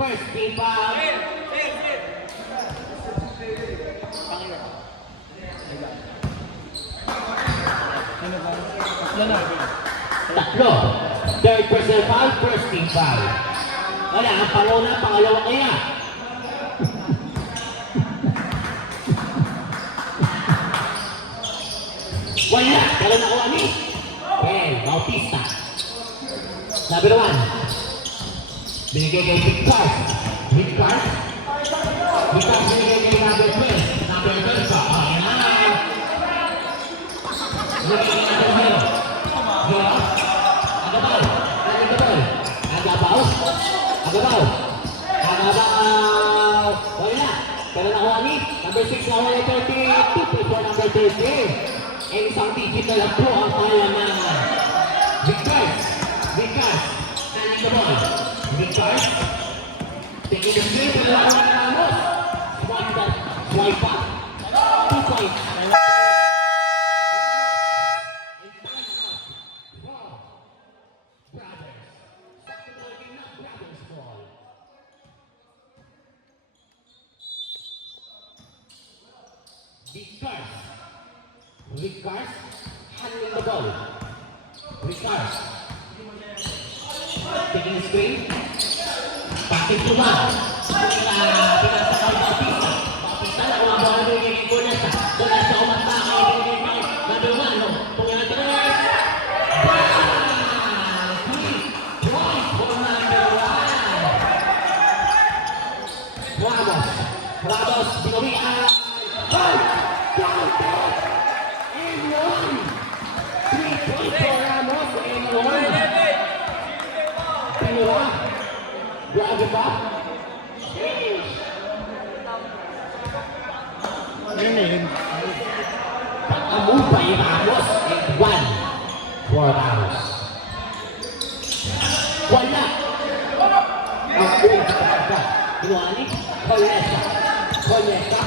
First team foul. Tatlo. Third personal foul, first team foul. Wala, ang panguna, pangalawa kaya. Wala, pero nakuha ni. Okay, Bautista. Number 1. Binigay kay Big Cars. Big Cars. Big Cars binigay kay number 12. Number 12 pa. Ayan na. Binigay kay number 0. Zero. Agabaw. Agabaw. Agabaw. Agabaw. Agabaw. Wala. Pero nakuha ni. Number 6 nakuha ni 32 for number 13. Eh, isang digit na lang po ang kaya ng Big Cars. Big Cars. Standing the ball. Big Cars. Taking the field to the line of Ramos. Swipe up. 2 points. Big Cars. Big Cars handling the ball. Big Cars taking the screen. Passing to one. Pinasakay Bautista. Bautista na kung ang ball bigay kay Corneta. Corneta umatake. Bigay kay number 1. Kung yan ito rin. 3 points for number 1. Ramos. Ramos binawian. Five. Counted. And 1. 3 points for Ramos and 1. Pinura. Grab it up. Pag-amove by Ramos and 1 for Ramos. Wala. Ang buong kapagka. Inuani. Coleta. Coleta.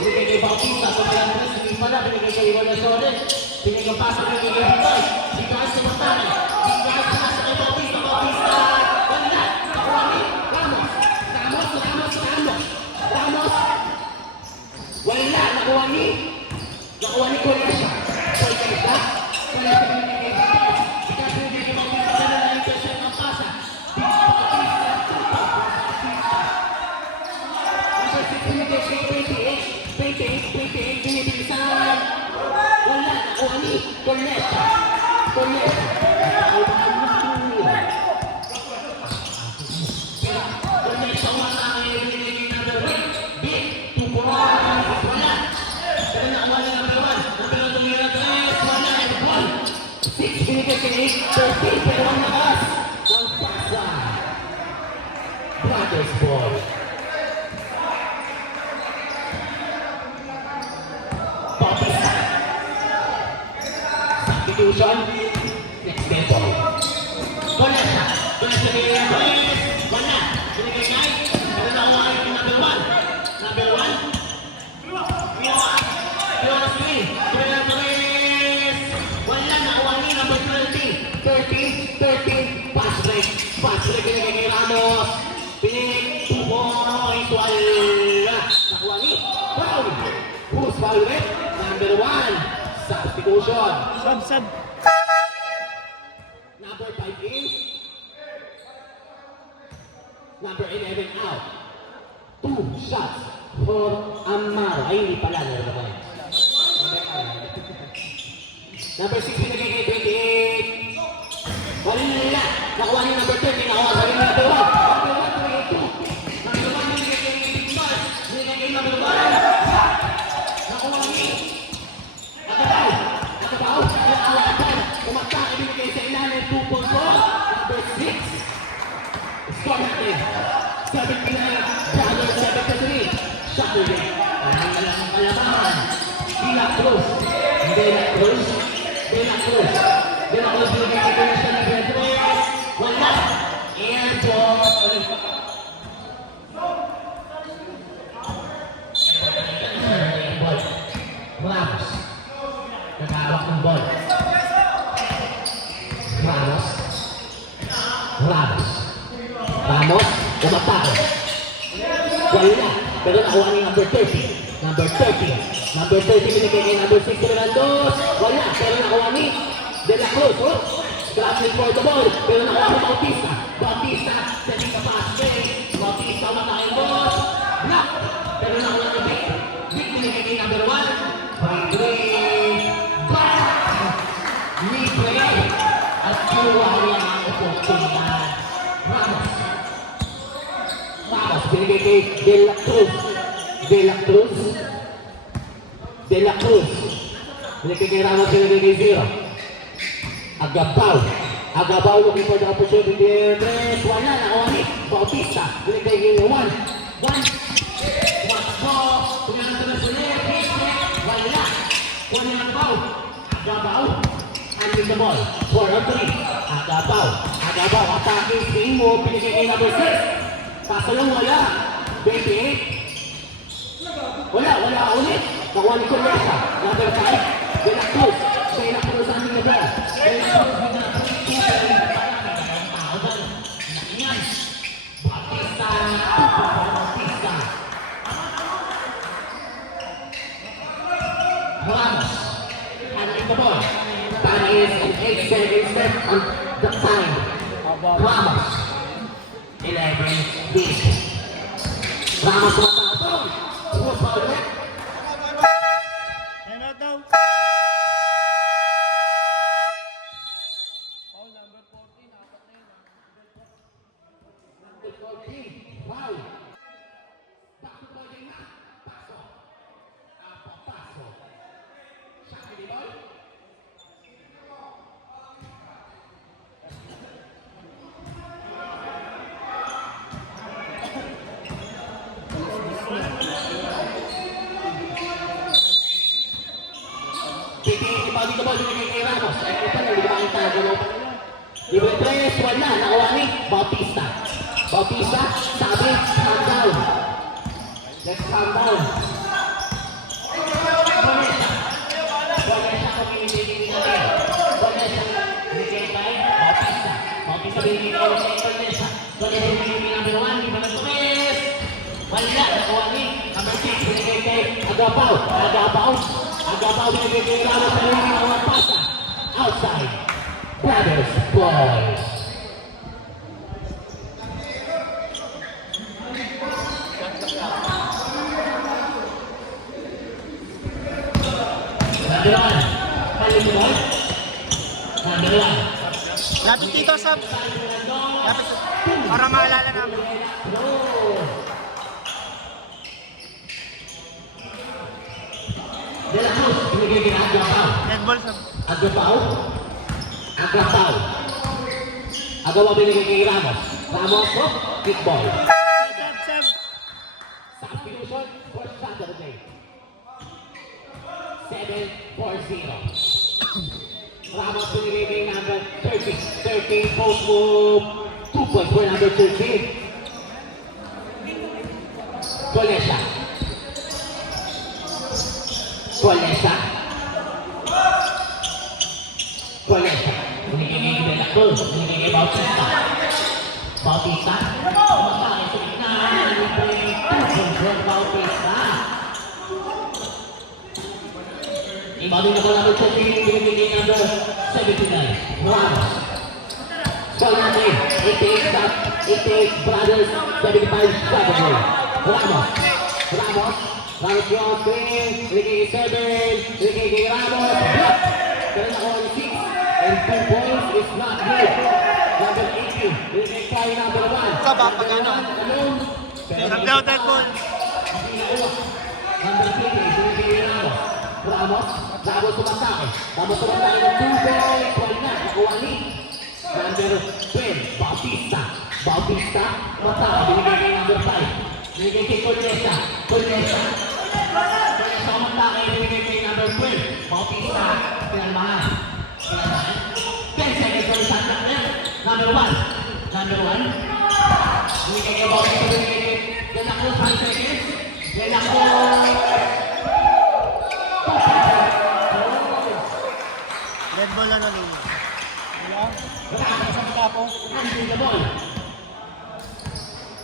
Binigay kay Bautista. Pagkalang mo na sa pala. Binigay kay Iwan Nazones. Binigay kang pasa. Binigay kay Bicars. Bicars sa matari. Bicars sa nasa kay Bautista. Bautista. Wala. Nakuha ni Ramos. Ramos. Ramos. Ramos. Ramos. Wala. Nakuha ni. Nakuha ni Coleta. Coleta. Coleta binigay kay Bicars. Bicars binigay kay Bautista. Na na-intercept ang pasa. Bautista. Number 6 binigay kay 28, binibilisan. Wala, nakuha ni Corneta. Corneta. Corneta, wala kayo binigay number 1. Big, 2 points. Wala. Pero nakuha ni number 1. Number 1 tumira 3. Wala, and 1. 6 binigay kay 8, 13. Pero ang nakas. Ang pasa. Brothers ball. Substitution. Next tempo. Coleta. Coleta binigay ang Torres. Wala. Binigay kay. Pero nakuha kayo yung number 1. Number 1. Piora screen. Binigay ang Torres. Wala. Nakuha ni number 13. 13. Pass break. Pass break binigay kay Ramos. Binigay 2 points. Wala. Nakuha ni foul. Who's foul rate? Number 1. Substitution. Sub. Number 5 in. Number 11 out. 2 shots for Amaro. Ay, hindi pala. Number 6 binigay kay 28. Wala nila. Nakuha ni number 13. Nakuha ni number 1. Number 1 binigay 2. Number 1 binigay kay Bicars. Binigay kay number 1. Nakuha ni Agabaw. Umatake binigay sa ilalim. 2 points for number 6. Score natin. 79. Brother 73. Shot ulit. Ang malaking kalabahan. De La Cruz. De La Cruz. De La Cruz. De La Cruz binigay kay Conexion number 3. Wala. Ramos. Ramos, umatake. Wala, pero nakuha ni number 30. Number 30. Number 30 binigay kay number 6 Fernandos. Wala, pero nakuha ni De La Cruz. Oh. Grabbing for the ball, pero nakuha ni Bautista. Bautista, setting the pass play. Bautista, umatake mo. Block, pero nakuha ni Vic. Vic binigay kay number 1. Libre at kuha niya ang oportunidad. Ramos. Ramos, binigay kay De La Cruz. De La Cruz. De La Cruz. Binigay kay Ramos, binigay kay Zero. Agabaw. Agabaw looking for the opportunity. Tres, wala. Nakuha ni Bautista. Binigay kay 1. 1. Tumatakbo. Tumatakbo na sulit. Wala. Kuha niya ang baw. Agabaw. Handling the ball. 4-3. Agabaw. Agabaw. Attacking swing mo. Binigay kay number 6. Kaso lang wala. 28. Wala ulit. Nakuha ni Cornesa. Number 5. De La Cruz. De La Cruz handling the ball. De La Cruz with the Bautista. Bautista. Ramos. Handling the ball. Time is an 8 seconds left on the time. Ramos. 11 beat. Ramos matapon. Foul ulit. Time out daw. Foul number 14. Apat na yun. Number 14. Foul. Pasok ba din na? Pasok. Pasok. Shot the ball. Pagkakita dito ba binigay kay Ramos? Ay, ito na, hindi ba ang tago? Libre 3, wala. Nakuha ni Bautista. Bautista, sabi, calm down. Let's calm down. Vanessa. Vanessa kung binibigay natin. Vanessa, binigay kay Bautista. Bautista binigay kay Vanessa. Vanessa binigay kay number 1, di ba nagtumis? Wala, nakuha ni number 6, binigay kay Agabaw. Agabaw. Agabaw binigay kay Ramos sa rin ang pasa. Outside. Brothers Boys. Number 1. Paling mo. Number 1. Lapit dito sa... Lapit para maalala namin. De La Cruz, binigay kay Agabaw. Red ball sa... Agabaw. Agabaw. Agabaw binigay kay Ramos. Ramos, oh, kickball. Sab. Substitution for Saturday. 7-4-0. Ramos binigay kay number 30. 30 post move. 2 points for number 13. Colesa. Colesa. Colesa. Binigay kay De La Cruz. Binigay kay Bautista. Bautista. Masakit sa gitna. Binigay 2 points for Bautista. Ibabing na po number 13. Binigay kay number 79. Ramos. Call natin. 88 brothers. 75 Saturday. Ramos. Ramos. Ramos yung screen. Binigay kay 7. Binigay kay Ramos. Block. Pero nakuha ni 6. And 2 points is not good. Number 18. Binigay kay number 1. Sa ba pag ano? Sab daw red ball. Number 3. Binigay kay Ramos. Ramos. Ramos sumasake. Ramos sumasake ng 2 points. Wala na. Nakuha ni number 12. Bautista. Bautista. Mataka. Binigay kay number 5. Binigay kay Cornesa. Cornesa. Cornesa mataka. Binigay kay number 12. Bautista. Pinalmahan. 10 seconds for the shot clock na. Number 1. Number 1. Binigay kay Bautista. Binigay kay De La Cruz. 5 seconds. De La Cruz. Red ball na nalulog. Wala. ako. Handling the ball.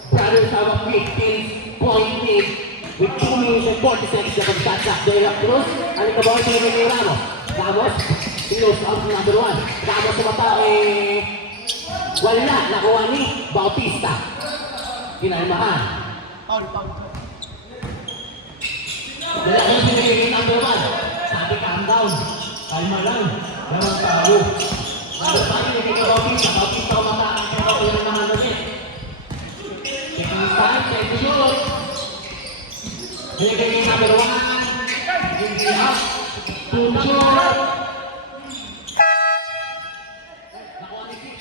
Brothers have a 15-point lead with 2 minutes and 40 seconds na pag-touch-up. De La Cruz, ano ka ball? Tingin ni Ramos. Ramos, close out number 1. Ramos sa mata, wala. Nakuha ni Bautista. Kinalmahan. Paul. De La Cruz, binigay number 1. Sabi, calm down. Kalma lang. Naman tao. Number 5, binigay Bautista. Bautista umatake. Pero wala naman ulit. Second time, take the shoot. Binigay ni number 1. Hindi up. To the shoot. Nakuha ni Six.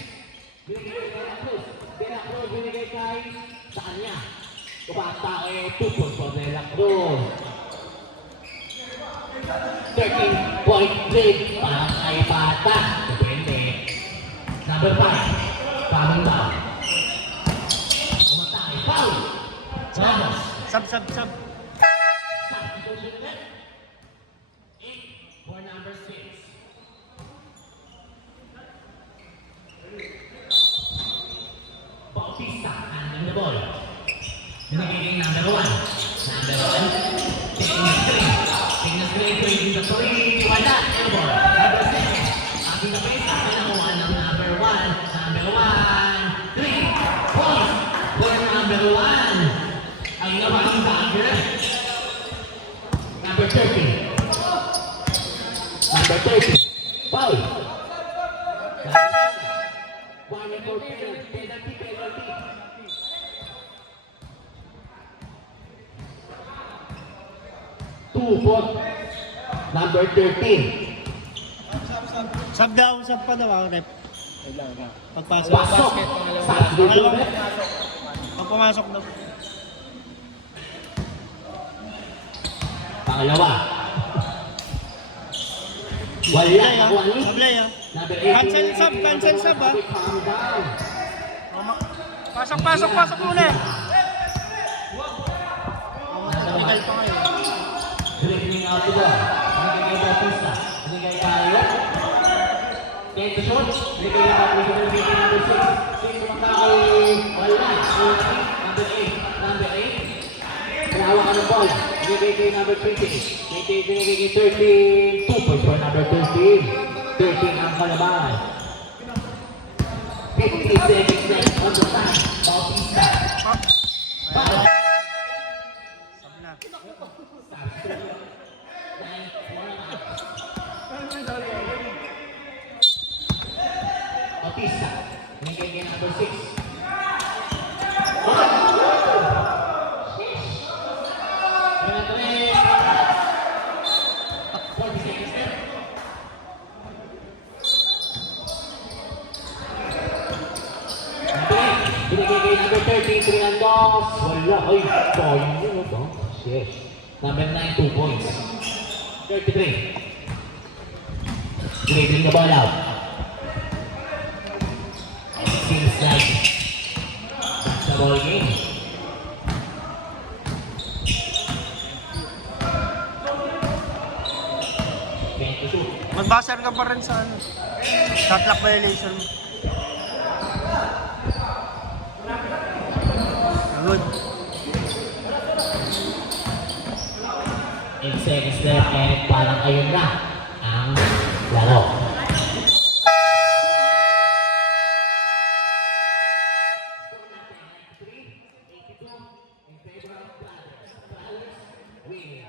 Binigay kay De La Cruz. De La Cruz binigay kay sa kanya. Kumata 2 points for De La Cruz. 13-point lead para kay Bata. Depende. Number 5. Coming down. Umatake. Foul. Ramos. Sub. Substitution left. 8 for number 6. Bautista handling the ball. Binigay number 1. Number 1. Taking the screen. Taking the screen. Taking the screen. Wala. Elbow. Number 6. Aking the pace. Aking nakuha ng number 1. Number 1. 3 points for number 1. Ang nabang dagger. Number 13. Number 13. Foul. One and four, penalty. 2 for number 13. Sub pa daw ako, rep. Pagpasok. Pasok. Substitution left. Pag pumasok daw. Pangalawa. Wala. Nakuha ni Sablay ah. number 18. Cancel sub ah. Calm down. Pasok muna. Matagal pa ngayon. Dribbling out the ball. Binigay kay Bautista. Binigay tayo. Take the shot. Binigay kay Bautista. Binigay kay number 6. 6 kumanta kay wala. Number 8. Number 8. Pinahawa ka ng ball. Binigay kay number 20. Binigay kay 13. 2 points for number 13. 13 ang kalaban. 50 seconds left on the time. Bautista. Foul. Sub na. Bautista. Binigay kay number 6. Binigay kay number 13, 3 and off. Wala. Ay, sayang yun. Ano? Yes. Number 9, 2 points. 33. Dribbling the ball out. Seems like that's the ball game. Bento shoot. Mag-buzzer ka pa rin sa ano. Shot clock violation mo. Good. 8 seconds left and parang ayun na.